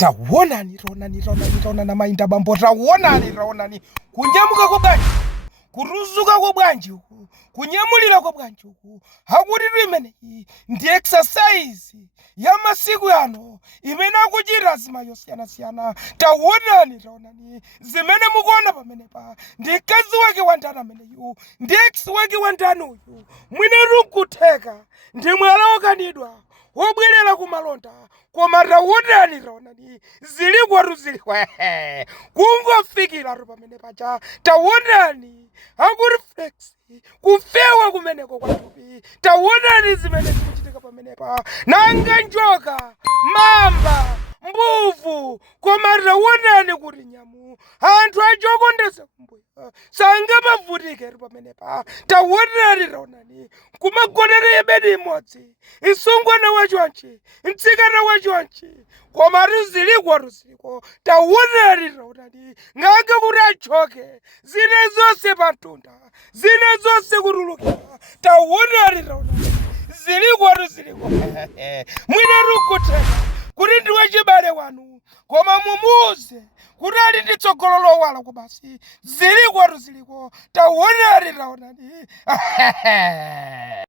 Taonani na mainda bambo. Taonani kunyamuka kwa bwanji, kuruzuka kwa bwanji uku, kunyamulira kwa bwanji uku. Hakuliri imene ndi exercise ya masiku yano imene akuchita zima yosiyana. Taonani zimene mukuona pamenepa ndi mkazi wake wandani ameneyu, ndi ex wake wandani uyu. Mwine rukutheka ndi mwala wokanidwa wobwerera kumalonda, koma taonani zili kwatu zili kungofikira pamene paja. Taonani akureflex kufewa kumeneko kwatupi. Taonani zimene zikuchitika pamenepa, nanga njoka, mamba, mbuvu, koma taonani kuti nyamu anthu achokondesa kumbuya sangamavutike pamenepa. Taonani kumagonera yebedi imodzi, isungwana wachonchi, mtsikana wachonchi, koma ziliko. Taonani nganga kuti achoke zine zonse pantunda, zine zonse kutulukira. Taonani ziliko mwine rukutheka kuti ndiwe chibale wanu, koma mumuuze kuti ali ndi tsogololo wala kubasi. Ziliko. Taonani